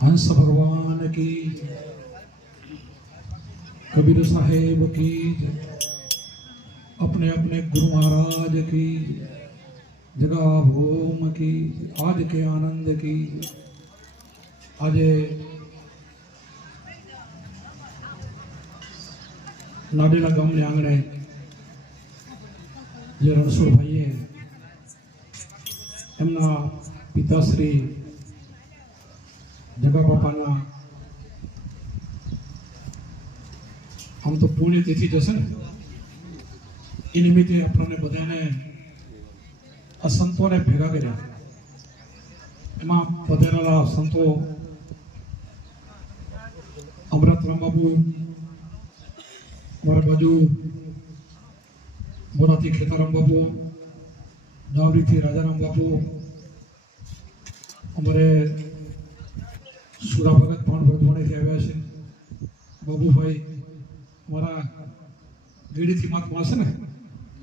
हंस भगवान की, कबीर साहेब की, अपने अपने गुरु महाराज की, जगह भूम की, आज के आनंद की। आज नाडेला गाम ने आंगणे जे रणछोड़ भाई एमना पिताश्री जगा बापाना आम तो पुण्यतिथि जैसे એ નિમિત્તે આપણને બધાને આ સંતોને ભેગા કર્યા। એમાં પધારેલા સંતો અમૃતરામ બાબુ, અમારા બાજુ મોરાથી ખેતારામ બાબુ, દાવરીથી રાજારામ બાબુ, અમારે સુરા ભગત પણ વર્ધવાણીથી આવ્યા છે, બાબુભાઈ અમારા ગીડીથી મહાત્મા છે ને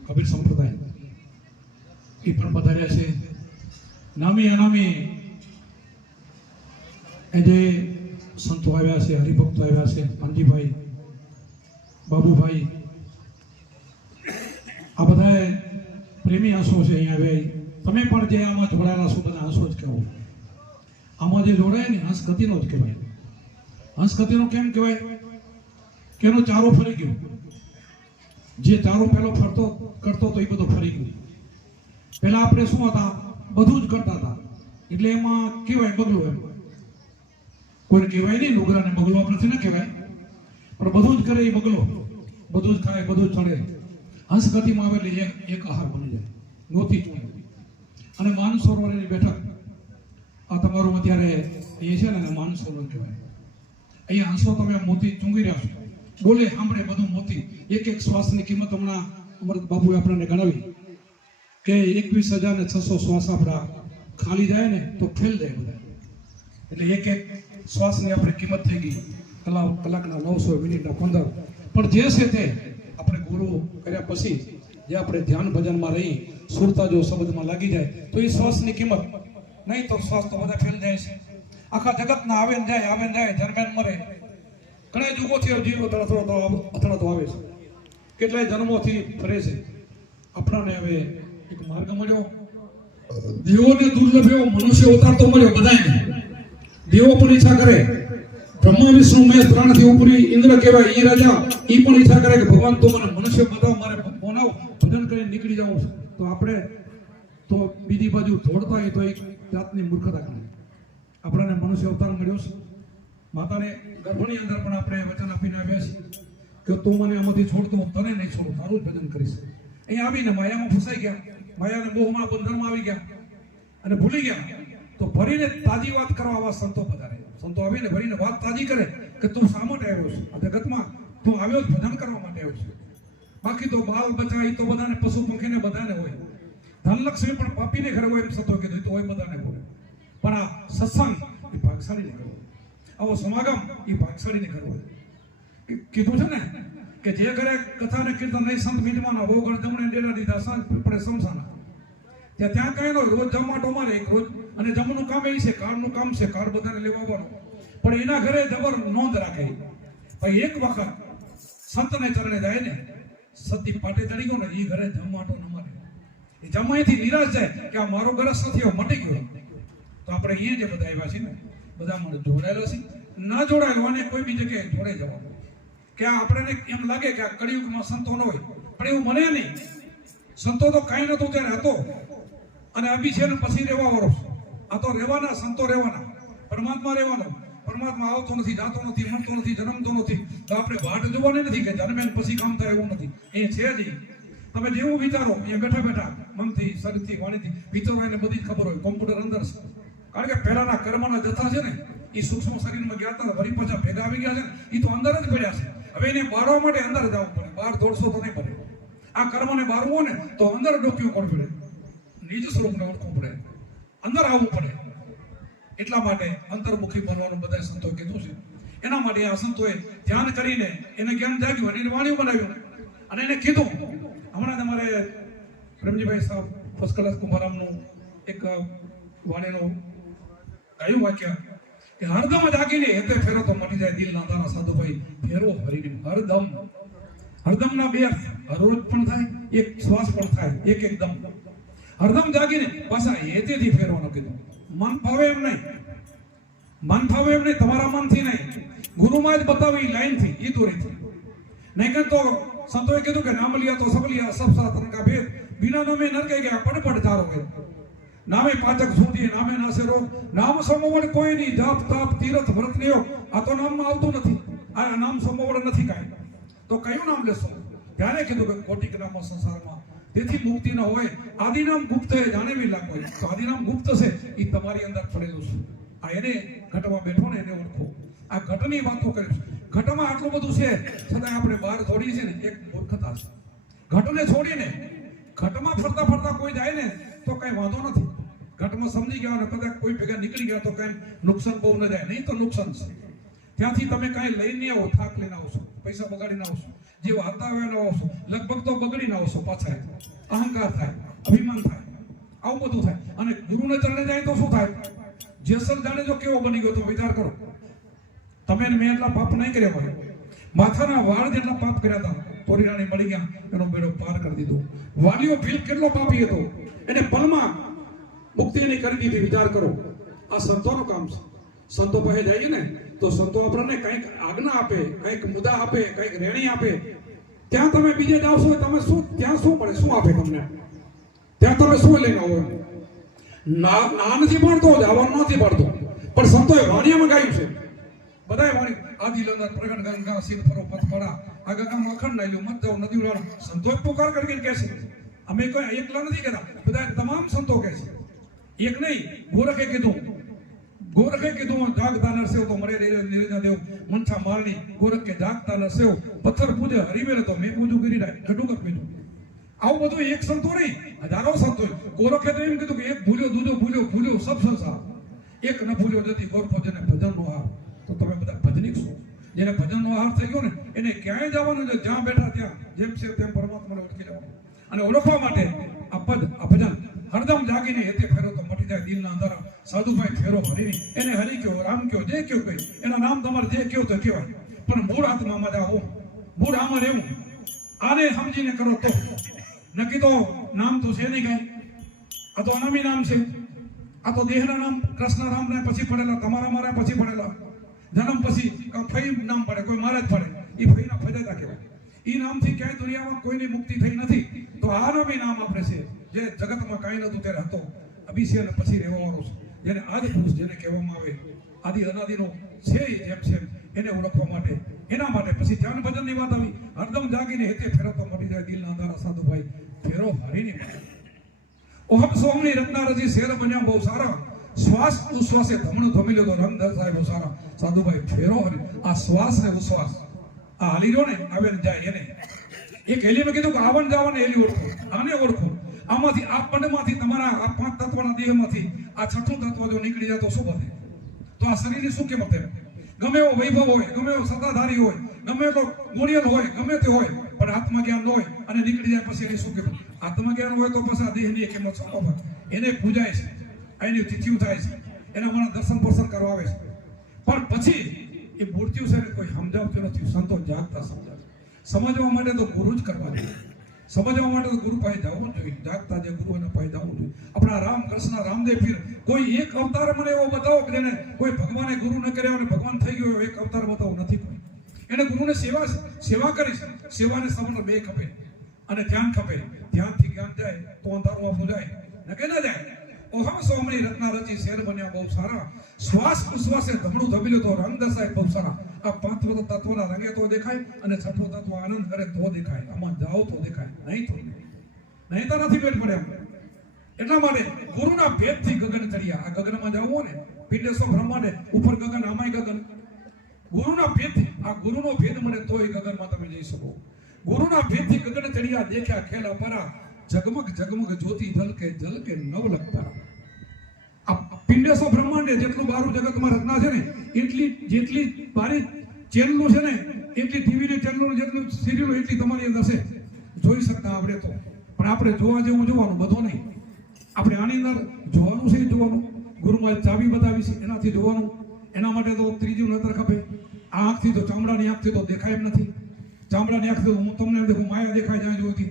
કબીર સંપ્રદાય એ પણ પધાર્યા છે। નામી અનામી એ જે સંતો આવ્યા છે, હરિભક્તો આવ્યા છે, પાનજીભાઈ, બાબુભાઈ, આ બધા પ્રેમી હંસો છે અહીંયા આવ્યા। તમે પણ જે આમાં જોડાયેલા છો બધા હંસો જ કહેવો। આમાં જે જોડાય ને હંસ ગતિનો જ કહેવાય। હંસ ગતિનો કેમ કહેવાય કે એનો ચારો ફરી ગયો। જે ચારો પહેલો ફરતો કરતો તો એ બધો ફરી ગયો। પહેલા આપણે શું હતા, બધું જ કરતા હતા એટલે એમાં કહેવાય બગલો। એમ કોઈને કહેવાય નહીં લુગરાને બગલો આપણથી ન કહેવાય, પણ બધું જ કરે એ બગલો, બધું જ ખાય, બધું જ ચડે। હંસ ગતિમાં આવે એટલે એક આહાર બની જાય, નોતી ચૂંટે। અને માનસરોવરની બેઠક આ તમારું અત્યારે એ છે ને માનસરોવર કહેવાય। અહીંયા હંસો તમે મોતી ચૂંગી રહ્યા છો, બોલે સાંભળે બધું મોતી। એક એક શ્વાસની કિંમત હમણાં અમૃત બાબુએ આપણને ગણાવી કે 21,600 શ્વાસ આપણા ખાલી જાય ને તો ફેલ જાય બધા। એટલે એક એક શ્વાસની આપણે કિંમત થઈ ગઈ, કલાકના 900, મિનિટના 15। પણ જે છે તે આપણે ગુરુ કર્યા પછી જે આપણે ધ્યાન ભજનમાં રહી સુરતા જો શબ્દમાં લાગી જાય તો એ શ્વાસની કિંમત નહીં તો શ્વાસ તો બધા ફેલ જાય છે। આખા જગતના આવે ને જાય, જન્મે મરે, ઘણા યુગોથી જીવો અથડાતો આવે છે, કેટલાય જન્મોથી ફરે છે। આપણાને હવે એક માર્ગ મળ્યો, દેવોને દુર્લભ એવો મનુષ્ય અવતાર તો મળ્યો બધાને। દેવો પણ ઈચ્છા કરે, બ્રહ્મા વિષ્ણુ મહેશ ત્રણથી ઉપરી ઇન્દ્ર કહેવાય એ રાજા, એ પણ ઈચ્છા કરે કે ભગવાન તો મને મનુષ્ય બતાવો, મારે બનાવો, ભજન કરીને નીકળી જવું છે। તો આપણે તો બીજી બાજુ દોડતા હોય તો એક જાતની મૂર્ખતા ગણાય। આપણને મનુષ્ય અવતાર મળ્યો છે। માતાને ગર્ભની અંદર પણ આપણે વચન આપીને આવ્યા છીએ કે તું મને આમાંથી છોડતો હું તને નહીં છોડું, તારું જ ભજન કરીશ। અહીંયા આવીને માયામાં ફસાઈ ગયા, માયાને મોહમાં બંધનમાં આવી ગયા અને ભૂલી ગયા। તો ભરીને તાજી વાત કરવા આવા સંતો પધારે। સંતો આવીને ભરીને વાત તાજી કરે કે તું શા માટે આવ્યો છે આ જગતમાં, તું આવ્યો જ ભજન કરવા માટે આવ્યો છે। બાકી તો બાલ બચ્ચા એ તો બધાને પશુ પંખીને બધાને હોય, ધનલક્ષ્મી પણ પાપીને ઘરે હોય એમ સંતો કીધું તો હોય બધાને હોય, પણ આ સત્સંગ એ ભાગશાળીને ઘરે હોય, આવો સમાગમ એ ભાગશાળીને ઘરે હોય। કીધું છે ને કે જે ઘરે કથા ને કીર્તન નહીં સંત મીટવાના, વોગણ જમણે ડેરા દીધા સાંજ પડે સમસાના। ત્યાં કઈ ન રોજ જમાટો મારે રોજ, અને જમવાનું કામ એ છે, કારનું કામ છે, કાર બધાને લેવાનું, પણ એના ઘરે જબર નોંધ રાખે ભાઈ એક વખત સંતને ચરણે જાય ને સતી પાટે ચડી ગયો ને એ ઘરે જમાટો ન મારે, એ જમાઈથી નિરાશ જાય કે આ મારો ગરસ નથી મટી ગયો। તો આપણે અહીંયા જે બધા આવ્યા છે ને બધા મને જોડાયેલા છે, ના જોડાયેલો અને કોઈ બી જગ્યાએ જોડાઈ જવાનું કે આપણને એમ લાગે કે આ કળિયુગમાં સંતો ન હોય, પણ એવું મને નહીં। સંતો તો કાંઈ નતું ત્યારે હતો અને અભી છે ને પછી રહેવા વાળો, આ તો રહેવાના, સંતો રહેવાના, પરમાત્મા રહેવાનો। પરમાત્મા આવતો નથી, જાતો નથી, મળતો નથી, જન્મતો નથી, તો આપણે વાટ જોવાની નથી કે જન્મે પછી કામ થાય એવું નથી, એ છે જ। તમે જેવું વિચારો અહીંયા બેઠા બેઠા મનથી, શરીરથી, વાણીથી વિચારો એને બધી જ ખબર હોય, કોમ્પ્યુટર અંદર છે। કારણ કે પહેલાના કર્મના જથ્થા છે ને એ સૂક્ષ્મ શરીરમાં ગયા હતા, વળી પાછા ભેગા આવી ગયા છે ને એ તો અંદર જ પડ્યા છે। હવે એને બાળવા માટે અંદર જવું પડે, બહાર દોડશો તો નહીં પડે। આ કર્મને બાળવો ને તો અંદર ડોક્યું કોણ પડે, નિજ સ્વરૂપને ઓળખવું પડે, અંદર આવવું પડે। એટલા માટે અંતર્મુખી બનવાનું બધા સંતોએ કીધું છે। એના માટે આ સંતોએ ધ્યાન કરીને એને જ્ઞાન જાગ્યું અને એને વાણી બનાવ્યું અને એને કીધું। હમણાં તમારે પ્રેમજીભાઈ સાહેબ ફર્સ્ટ ક્લાસ કુંભારામનું એક વાણીનું ગાયું વાક્ય કે કે હરદમ જાગીને હેતે ફેરો તો મટી જાય દિલના અંધારા સાધુભાઈ ફેરો હરીને હરદમ. હરદમના બે હરોજ પણ થાય, એક શ્વાસ પણ થાય, એક એકદમ. હરદમ જાગીને પાછા હેતેથી ફેરવાનો કીધું. મન ફાવે એમ નહીં, મન ફાવે એમ નહીં, તમારા મનથી નહીં, ગુરુમાં જ બતાવી લાઈનથી, ઈ દોરીથી. નહીં કે તો સંતોએ કીધું કે નામ લિયા તો સબ લિયા સબ સાધન કા ભેદ, બિના નામે નરકે ગયા પડપડ તારો ભેદ. નામે પાચક સુધી નામે નાસે રોગ, નામ સમોવડ કોઈ નહીં, જાપ તાપ તીરથ વ્રત લ્યો, આ તો નામમાં આવતું નથી, આ નામ સમોવડ નથી કાંઈ. તો કયું નામ લેશો? ત્યારે કીધું કે કોટિક નામો સંસારમાં, તેથી મુક્તિ ન હોય. આદિનામ ગુપ્ત એ જાણેવી લાગ હોય, તો આદિનામ ગુપ્ત છે એ તમારી અંદર પડેલું છે. આ એને ઘટમાં બેઠો ને એને ઓળખો. આ ઘટની વાતો કરીશ. ઘટમાં આટલું બધું છે છતાં આપણે બહાર છોડીએ છીએ ને, એક મૂર્ખતા છે. ઘટને છોડીને ઘટમાં ફરતા ફરતા કોઈ જાય ને તો કઈ વાંધો નથી. ઘટમાં સમજી ગયા ને કદાચ કોઈ ભેગા નીકળી ગયા તો કઈ નુકસાન બહુ ન જાય, નહીં તો નુકસાન છે. ત્યાંથી તમે કાંઈ લઈને આવો, થાક લઈને આવશો, પૈસા બગાડીને આવશો, જેવો હતા આવ્યા આવશો, લગભગ તો બગડીને આવશો પાછા. અહંકાર થાય, અભિમાન થાય, આવું બધું થાય. અને ગુરુને ચરણે જાય તો શું થાય? જેસલ જાણે જો કેવો બની ગયો તો વિચાર કરો. તમે મેં એટલા પાપ નહીં કર્યા હોય, માથાના વાળ જેટલા પાપ કર્યા હતા, તોરીરાણી મળી ગયા, એનો બેડો પાર કરી દીધો. વાલીઓ ભીલ કેટલો પાપી હતો, એને પલમાં મુક્તિ એની કરી દીધી. વિચાર કરો, આ સંતોનું કામ છે. સંતો પાસે જઈએ ને તો સંતો આપણને કંઈક આજ્ઞા આપે, કંઈક મુદ્દા આપે, કંઈક રેણી આપે. ત્યાં તમે બીજે જાઓ છો, તમે શું ત્યાં શું મળે, શું આપે તમને? ત્યાં તમે શું લઈને આવો? ના નથી પાડતો, જવાનું નથી પાડતો, પણ સંતોએ વાણિયામાં ગાયું છે. બધાય વાણી આદિલંદર પ્રગટ ગંગા સિર ફરો પથપડા, આ ગંગા અખંડ નાયલું મત જાઓ નદી ઉડાડો. સંતોએ પુકાર કરીને કહે છે. અમે કોઈ એકલા નથી કહેતા, બધા તમામ સંતો કહે છે. એક નહીં, ગોરખે કીધું જાગતા નરસેવ તો મરે નિરંજન દેવ મનછા મારણી. ગોરખ કે જાગતા નરસેવ પથ્થર પૂજે હરિમેલે તો મેં પૂજું કરી રાય ઘટું કર પીધું. આવું બધું એક સંતો નહીં, હજારો સંતો. ગોરખે તો એમ કીધું કે એક ભૂલ્યો, દૂજો ભૂલ્યો સબ સંસાર, એક ન ભૂલ્યો જતી ગોરખો જેને ભજનનો હાર. તો તમે બધા ભજનિક છો. જેને ભજનનો હાર થઈ ગયો ને એને ક્યાંય જવાનું છે, જ્યાં બેઠા ત્યાં જેમ છે તેમ પરમાત્માને ઓળખી જવાનું. અને ઓળખવા માટે આ પદ, આ ભજન હરદમ જાગીને હેતે ફેરો તો મટી જાય દિલના અંધારા. સાધુભાઈ ફેરો હરીની, એને હરી કયો, રામ કયો, જે કયો કઈ, એના નામ તમારે જે કયો તો કહેવાય, પણ મૂળ આત્મામાં જાઓ, મૂળ આમાં રહેવું. આને સમજીને કરો તો, નક્કી તો નામ તો છે નહીં કઈ. આ તો અનામી નામ છે. આ તો દેહના નામ કૃષ્ણ રામને પછી પડેલા, તમારા મારા પછી પડેલા. જન્મ પછી ફઈ નામ પડે, કોઈ મારે જ પડે, એ ફઈના ફજેતા કહેવાય. એ નામથી ક્યાંય દુનિયામાં કોઈની મુક્તિ થઈ નથી. તો આનો બી નામ આપણે છે, જે જગતમાં કાંઈ નહોતું ત્યારે હતો, અભિષેક અને પછી રહેવાનો છે, જેને આદિ પુરુષ જેને કહેવામાં આવે, આદિ અનાદિનો છે જેમ છે એને ઓળખવા માટે, એના માટે પછી ધ્યાન ભજનની વાત આવી. હરદમ જાગીને હેતે ફેરો તો મટી જાય દિલના અંધારા. સાધુભાઈ ફેરો હરીની મળે. ઓહમ સોમની રત્નારજી શેર બન્યા બહુ સારા, શ્વાસ ઉશ્વાસે ધમણું ધમી લ્યો તો રંગ દર્શાય બહુ સારા. સાધુભાઈ ફેરો હરી. આ શ્વાસ ને ઉશ્વાસ આ હાલી રહ્યો ને આવે ને જાય એને. એક હેલીમાં કીધું કે આવન જાવન હેલી ઓળખો, આને ઓળખો. આમાંથી આ પંડમાંથી તમારા આ 5 તત્વના દેહમાંથી આ 6થું તત્વ જો નીકળી જાય તો શું બને? તો આ શરીરની શું કિંમત છે? ગમે એવો વૈભવ હોય, ગમે એવો સત્તાધારી હોય, ગમે એટલો ગુણિયલ હોય, ગમે તે હોય, પણ આત્મજ્ઞાન ન હોય અને નીકળી જાય પછી એની શું કિંમત? આત્મજ્ઞાન હોય તો પછી આ દેહની કિંમત શું ખબર? એને પૂજાય છે, એની તિથિઓ થાય છે, એના મને દર્શન પ્રસન્ન કરવા આવે છે, પણ પછી એ મૂર્તિઓ છે કોઈ સમજાવતું નથી. સંતો જાગતા સમજાવે. સમજવા માટે તો ગુરુ જ કરવા જોઈએ, સમજવા માટે તો ગુરુ પાસે જવું જોઈએ. જાગતા જે ગુરુ એના પાસે જવું જોઈએ. આપણા રામ કૃષ્ણ રામદેવ પીર કોઈ એક અવતાર મને એવો બતાવો કે જેને કોઈ ભગવાને ગુરુ ન કર્યા અને ભગવાન થઈ ગયો એક અવતાર બતાવો નથી કોઈ. એને ગુરુને સેવા કરી છે. સેવાને સમર્પણ બે ખપે અને ધ્યાન ખપે. ધ્યાનથી જ્ઞાન જાય તો અંધારું આપણું જાય, ન કે ના જાય. ઓહમ સોમની રત્ના રચી શેર બન્યા બહુ સારા, શ્વાસ ઉશ્વાસે ધમણું ધબીલ્યો તો રંગ દર્શાય બહુ સારા. આ 5 તત્વના રંગે તો દેખાય અને 6થું તત્વ આનંદ કરે તો દેખાય. આમાં જાઓ તો દેખાય, નહીં તો નથી ભેટ પડે. એટલા માટે ગુરુના ભેદથી ગગન ચડ્યા. આ ગગનમાં જાવ ને પિંડેશ્વર બ્રહ્માંડે ઉપર ગગન, આમાંય ગગન. ગુરુના ભેદથી, આ ગુરુનો ભેદ મળે તો એ ગગનમાં તમે જઈ શકો. ગુરુના ભેદથી ગગન ચડ્યા, દેખ્યા ખેલા પરા, જગમગ જગમગ જ્યોતિ જલકે નવ લખતા. આ પિંડેશ્વર બ્રહ્માંડે જેટલું બારું જગતમાં રચના છે ને, એટલી જેટલી બારી ચેનલો છે ને, એટલી ટીવી ને ચેનલો જેટલું સિરિયલો એટલી તમારી અંદર છે. જોઈ શકતા આપણે તો, પણ આપણે જોવા જેવું જોવાનું, બધું નહીં. આપણે આની અંદર જોવાનું છે, જોવાનું. ગુરુમાં ચાવી બતાવી છે, એનાથી જોવાનું. એના માટે તો ત્રીજું નતર ખપે. આ આંખથી તો ચામડાની આંખથી તો દેખાય એમ નથી. ચામડાની આંખથી તો હું તમને એમ દેખું માયા દેખાય જ્યાં જોતી.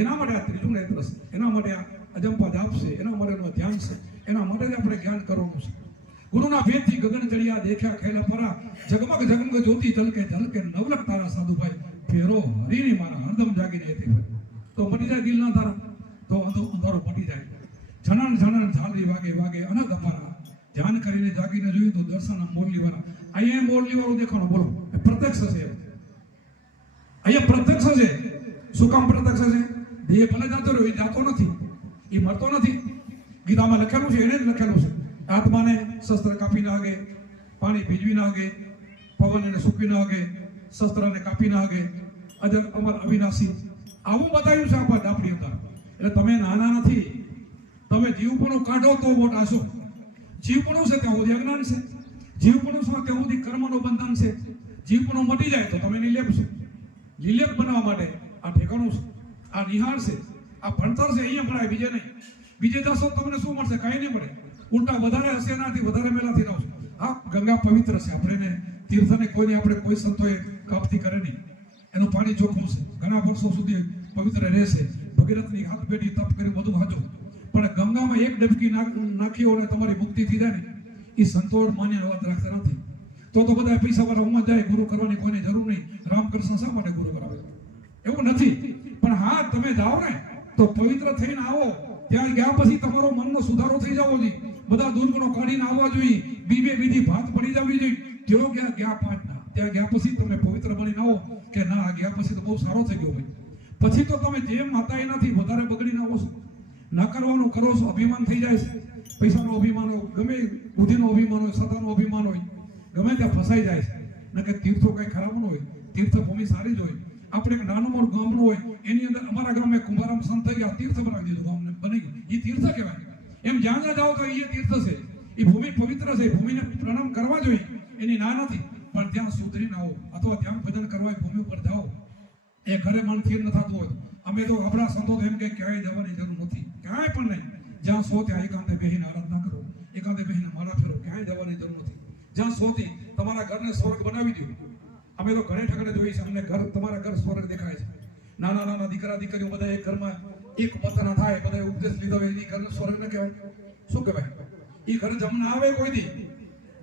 એના માટે આ ત્રીજું નેત્ર છે, એના માટે આ અજંપા જાપ છે, એના માટેનું ધ્યાન છે, એના માટે જ આપણે જ્ઞાન કરવાનું છે. ગુરુના ભેદથી ગગન ચડિયા દેખ્યા ખેલા પરા, જગમગ જગમગ જ્યોતિ ઝલકે ઝલકે નવલખ તારા સાધુભાઈ, ફેરો હરીની મારા હરદમ જાગીને હતી ભાઈ. તો મટી જાય દિલ ના તારા, તો અંધારો મટી જાય. જનન જનન ઝાલરી વાગે વાગે અનદ અમારા, ધ્યાન કરીને જાગીને જોયું તો દર્શન મોરલી વાળા. અહીંયા મોરલી વાળું દેખાણો બોલો, પ્રત્યક્ષ છે. અહીંયા પ્રત્યક્ષ છે. શું કામ પ્રત્યક્ષ છે? દેહ ભલે જાતો રહ્યો, એ જાતો નથી, એ મરતો નથી. ગીતામાં લખેલું છે, એને જ લખેલું છે. આત્માને શસ્ત્ર કાપી નાગે, પાણી ભીજવી નાગે, પવન એને સૂકવી નાગે, શસ્ત્રને કાપી નાગે, અજર અમર અવિનાશી. આવું બતાવ્યું છે આપણી અંદર. એટલે તમે નાના નથી, તમે જીવપણું કાઢો તો મોટા છો. જીવપણું છે ત્યાં સુધી અજ્ઞાન છે, જીવપણું છે ત્યાં સુધી કર્મનું બંધન છે. જીવપણું મટી જાય તો તમે નિર્લેપ છો. નિર્લેપ બનાવવા માટે આ ઠેકાણું છે, આ નિહાળ છે, આ ભણતર છે. અહીંયા ભણાય, બીજે નહીં. બીજે જશો તમને શું મળશે? કાંઈ નહીં મળે. ઉલટા વધારે હશે એનાથી વધારે મેલાથી રહો છો. હા, ગંગા પવિત્ર છે, આપણે તીર્થને કોઈને આપણે કોઈ સંતોએ કાપથી કરે નહીં. એનું પાણી ચોખ્ખું છે, ઘણા વર્ષો સુધી પવિત્ર રહેશે. ભગીરથની હાથ પેઢી તપ કરી બધું હાજો. પણ ગંગામાં એક ડબકી નાખી હોય તમારી મુક્તિ થઈ જાય ને, એ સંતોષ માન્ય વાત રાખતા નથી. તો બધા પૈસા વાળા ઉમર જાય, ગુરુ કરવાની કોઈને જરૂર નહીં. રામકૃષ્ણ શા માટે ગુરુ કરાવે? એવું નથી. પણ હા, તમે જાઓ ને તો પવિત્ર થઈને આવો. ત્યાં ગયા પછી તમારો મનનો સુધારો થઈ જવો જોઈએ. બધા દુર્ગુણો કાઢીને આવવા જોઈએ. બીજી ભાત પડી જવી જોઈએ. તેઓ ગયા પાંચના, ત્યાં ગયા પછી તમે પવિત્ર બનીને આવો કે ના, ગયા પછી તો બહુ સારો થઈ ગયો ભાઈ. પછી તો તમે જેમ હતા એનાથી વધારે બગડીને આવો છો. ન કરવાનું કરો છો, અભિમાન થઈ જાય છે. પૈસાનો અભિમાન હોય, ગમે બુદ્ધિનો અભિમાન હોય, સત્તાનો અભિમાન હોય, ગમે ત્યાં ફસાઈ જાય છે. ન કે તીર્થો કઈ ખરાબ ન હોય, તીર્થભૂમિ સારી જ હોય. આપણે એક નાનું મોટું ગામડું હોય, એની અંદર અમારા ગામે કુંભારામ સંત થઈ ગયા, તીર્થ બનાવી દીધું, ગામને બની ગયું. એ તીર્થ કહેવાય. એમ જ્યાં જ્યાં જાઓ તો એ તીર્થ છે. એ ભૂમિ પવિત્ર છે, ભૂમિને પ્રણામ કરવા જોઈએ, એની ના નથી. પણ ત્યાં સુધરીને આવો, અથવા ત્યાં ભજન કરવા ભૂમિ ઉપર જાઓ. એ ઘરે મન સ્થિર ન થતું હોય, અમે તો આપણા સંતો એમ કે ક્યાંય જવાની જરૂર નથી, ક્યાંય પણ નહીં. જ્યાં સો ત્યાં એકાંતે બેહીને આરાધના કરો, એકાંતે બેહીને માળા ફેરો, ક્યાંય જવાની જરૂર નથી. જ્યાં સોથી તમારા ઘરને સ્વર્ગ બનાવી દો. અમે તો ઘરે ઠકડે જોઈએ છે, અમને ઘર, તમારા ઘર સ્વર્ગ દેખાય છે. નાના નાના દીકરા દીકરીઓ બધા એક ઘરમાં એક પતના થાય, બધા ઉપદેશ લીધો હોય, એ ઘરનો સ્વર્ગ ન કહેવાય? શું કહેવાય? એ ઘરે જમના આવે કોઈ દી,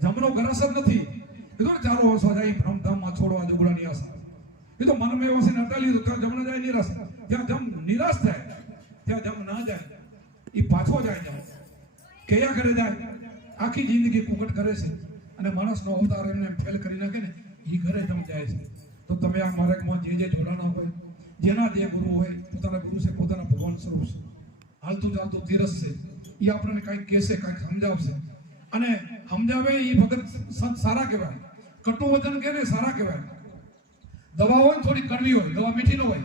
જમનો ગરસ જ નથી. કીધું ચાલો વર્ષો જાય ભ્રમધામમાં છોડવા જુગડાની આશા. એ તો મનમાં એવો છે નતા લીધું, ત્યાં જમણા જાય નિરાશ. ત્યાં જમ નિરાશ થાય, ત્યાં જમ ના જાય, એ પાછો જાય. કયા ઘરે જાય? આખી જિંદગી કુકટ કરે છે અને માણસનો અવતાર એમને ફેલ કરી નાખે ને, એ ઘરે જમ જાય છે. તો તમે આ માર્ગમાં જે જોડાના હોય, જેના જે ગુરુ હોય, પોતાના ગુરુ છે, પોતાના ભગવાન સ્વરૂપ છે, હાલતું ચાલતું તીરસ છે, એ આપણને કાંઈક કહેશે, કાંઈક સમજાવશે. અને સમજાવે એ ભગત સંત સારા કહેવાય. કટુ વચન કે ને સારા કહેવાય. દવા હોય થોડી કડવી હોય, દવા મીઠી ન હોય.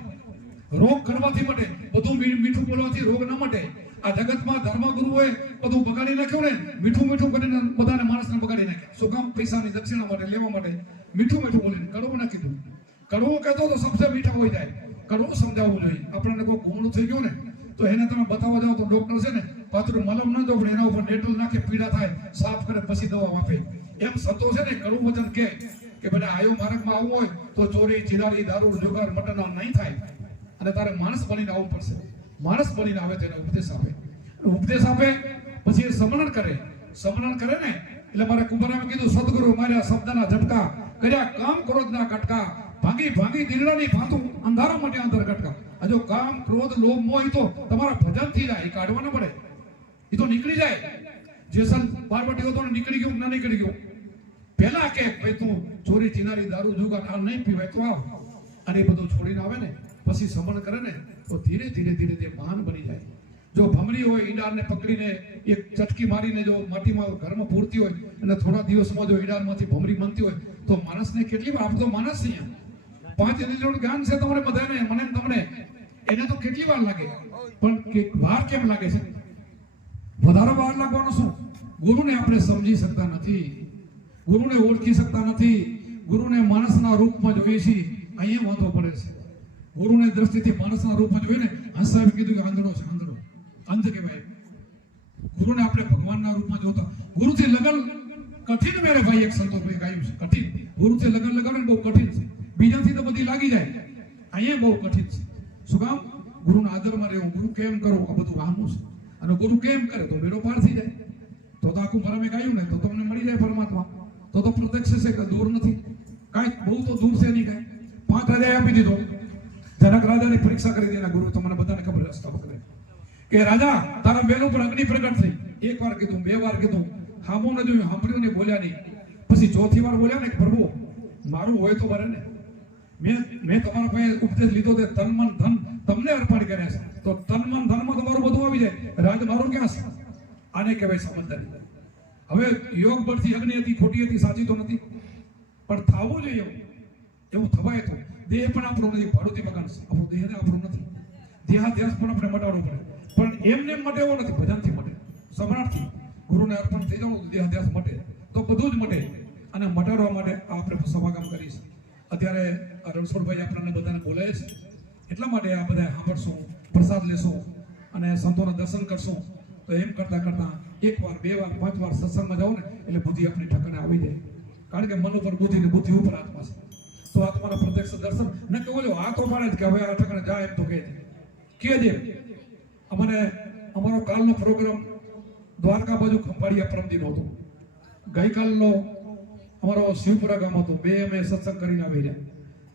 રોગ કરવાથી મટે, બધું મીઠું બોલવાથી રોગ ન મટે. આ જગતમાં ધર્મગુરુ હોય બધું બગાડી નાખ્યું ને, મીઠું કરીને બધાને માણસને બગાડી નાખ્યા. શું કામ? પૈસાની દક્ષિણા માટે, લેવા માટે મીઠું બોલીને. કડવું ના કીધું. કડવું કહેતો તો શબ્દ મીઠા હોય જાય. કડવું સમજાવવું જોઈએ. આપણને કોઈ ગુમણું થઈ ગયું ને તો એને તમે બતાવવા જાઓ તો ડોક્ટર છે ને પાતળું મલમ ન દો, પણ એના ઉપર ડેટોલ નાખે, પીડા થાય, સાફ કરે, પછી દવા આપે. એમ સંતો છે ને કડવું વચન કે બેટા આયો માર્ગમાં આવવું હોય તો ચોરી, ચિરારી, દારૂ, જુગાર, મટન નહીં થાય. અને તારે માણસ બનીને આવવું પડશે. માણસ બનીને આવે તેને ઉપદેશ આપે. ઉપદેશ આપે પછી એ સમરણ કરે ને. એટલે મારે કુંભારામે કીધું, સદગુરુ માર્યા શબ્દના ઝટકા, કર્યા કામ ક્રોધના કટકા, ભાંગી દીરડાની ભાંતું અંધારા માટે અંતર કટકા. આ જો કામ, ક્રોધ, લોભ, મોહ તો તમારા ભજન થી જાય, એ કાઢવા ન પડે, એ તો નીકળી જાય. જેસલ પાર્વતી હતો ને, નીકળી ગયું ના નીકળી ગયું? પહેલા કે ભાઈ તું ચોરી, ચિનારી, દારૂ, જુગાર આ નહીં પીવાય તો આવ. અને એ બધું છોડીને આવે ને પછી સમરણ કરે ને તો ધીરે ધીરે તે મહાન બની જાય. જો ભમરી હોય, ઈડારને પકડીને એક ચટકી મારીને જો માટીમાં ઘરમાં પૂરતી હોય અને થોડા દિવસમાં જો ઈડારમાંથી ભમરી બનતી હોય તો માણસને કેટલી વાર, આપણે તો માણસ છીએ, 5 ઇન્દ્રિયોનું જ્ઞાન છે તમારે બધાને, મને તમને, એને તો કેટલી વાર લાગે. પણ વાર કેમ લાગે છે? વધારે વાર લાગવાનો શું? ગુરુને આપણે સમજી શકતા નથી, ગુરુને ઓળખી શકતા નથી, ગુરુને માણસના રૂપમાં જોઈએ છીએ, અહીંયા વાંધો પડે છે. ગુરુને દ્રષ્ટિથી માણસના રૂપમાં જોઈને હંસાએ કીધું કે આંધળો છે, અંધ કહેવાય. ગુરુને આપણે ભગવાનના રૂપમાં જોતા, ગુરુથી લગન કઠિન મેરે ભાઈ એક સંતોષભાઈ ગાયું છે કઠિન ગુરુથી લગન લગાવે ને બહુ કઠિન છે બીજાથી તો બધી લાગી જાય અહીંયા બહુ કઠિન છે શું કામ ગુરુના આદરમાં રહેવું ગુરુ કેમ કરો આ બધું વાહનું છે અને ગુરુ કેમ કરે તો બેડો પાર થઈ જાય તો આખું પરમે ગાયું ને તો તમને મળી જાય પરમાત્મા તો પ્રત્યક્ષ છે કે દૂર નથી કાંઈ બહુ તો દૂર છે નહીં કાંઈ 5000 આપી દીધો જનક રાજાની પરીક્ષા કરી દેના ગુરુ તમને બધાને ખબર હશે કે રાજા તારા બેન ઉપર અગ્નિ પ્રગટ થઈ એક વાર કીધું બે વાર કીધું હામું ન જોયું સાંભળ્યું ને બોલ્યા નહીં પછી ચોથી વાર બોલ્યા ને કે પ્રભુ મારું હોય તો બરે ને મેં તમારા પાસે ઉપદેશ લીધો તે તન મન ધન તમને અર્પણ કર્યા છે તો તન મન ધનમાં તમારું બધું આવી જાય રાજ મારું ક્યાં છે આને કહેવાય સમજદારી હવે યોગ પરથી અગ્નિ હતી ખોટી હતી સાચી તો નથી પણ થવું જોઈએ એવું થવાય તો દેહ પણ આપણો નથી ભાડુતી મકાન છે આપણો દેહ આપણો નથી દેહાધ્યાસ પણ આપણે મટાડવો પડે પણ એમને મટે એવો નથી ભજનથી મટે સમ્રાટથી ગુરુને અર્પણ થઈ જવું દેહાધ્યાસ મટે તો બધું જ મટે અને મટાડવા માટે આપણે સભાગામ કરીશ અત્યારે રણછોડભાઈ આપણને બધાને બોલાય છે એટલા માટે આ બધા સાંભળશું પ્રસાદ લેશું અને સંતોના દર્શન કરશું તો એમ કરતા કરતા એક વાર બે વાર 5 વાર સત્સંગમાં જાઓ ને એટલે બુદ્ધિ આપણી ઠકાણે આવી જાય કારણ કે મન ઉપર બુદ્ધિ ને બુદ્ધિ ઉપર આત્મા છે તો આત્માના પ્રત્યક્ષ દર્શન ન કે બોલ્યો આ તો પાડે જ કે હવે આ ઠકાણે જાય એમ તો કહે દે અમારો કાલનો પ્રોગ્રામ દ્વારકા બાજુ ખંભાળિયા પરમદીનો હતો ગઈકાલનો અમારો શિવપુરા ગામ હતો બે અમે સત્સંગ કરીને આવી રહ્યા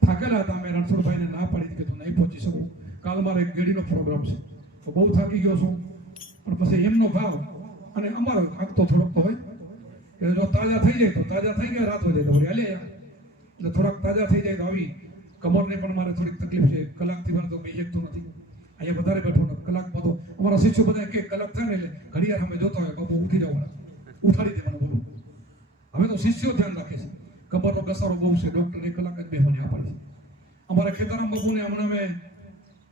થાકેલા હતા અમે રણછોડભાઈને ના પાડી કે તું નહીં પહોંચી શકું કાલ મારે એક ગેડીનો પ્રોગ્રામ છે તો બહુ થાકી ગયો છું પણ પછી એમનો ભાવ અને અમારો આંખ તો થોડોક તો હોય કે જો તાજા થઈ જાય તો તાજા થઈ ગયા રાત હોય તો વળી હાલે એટલે થોડાક તાજા થઈ જાય તો આવી કમરને પણ મારે થોડીક તકલીફ છે કલાકથી મને તો બે એક તો નથી અહીંયા વધારે બેઠો ને કલાકમાં તો અમારા શિષ્યો બધા એક કલાક થાય ને એટલે ઘડિયાળ અમે જોતા હોય બાબુ ઉઠી જવાના ઉઠાડી દેવાનું બોલું હવે તો શિષ્યો ધ્યાન રાખે છે કમરનો ઘસારો બહુ છે ડૉક્ટર 1 કલાક જ બેસવાની આ પડે છે અમારા ખેતારામ બાબુને હમણાં મેં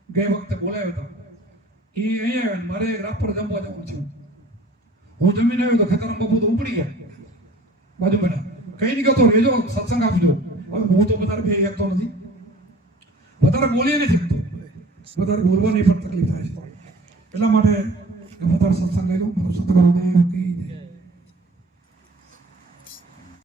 ગઈ વખતે બોલાવ્યો હતા એ અહીંયા મારે રાપર જમવા જવું છે હું જમીને આવ્યો તો ખેતારામ બાબુ તો ઉપડી ગયા બાજુ બેઠા કઈ નહીં કહેતો રેજો સત્સંગ આપજો હવે હું તો વધારે બે શકતો નથી વધારે બોલીએ નથી વધારે બોલવાની પણ તકલીફ થાય છે એટલા માટે વધારે સત્સંગ લઈ લો મારું સત્સંગ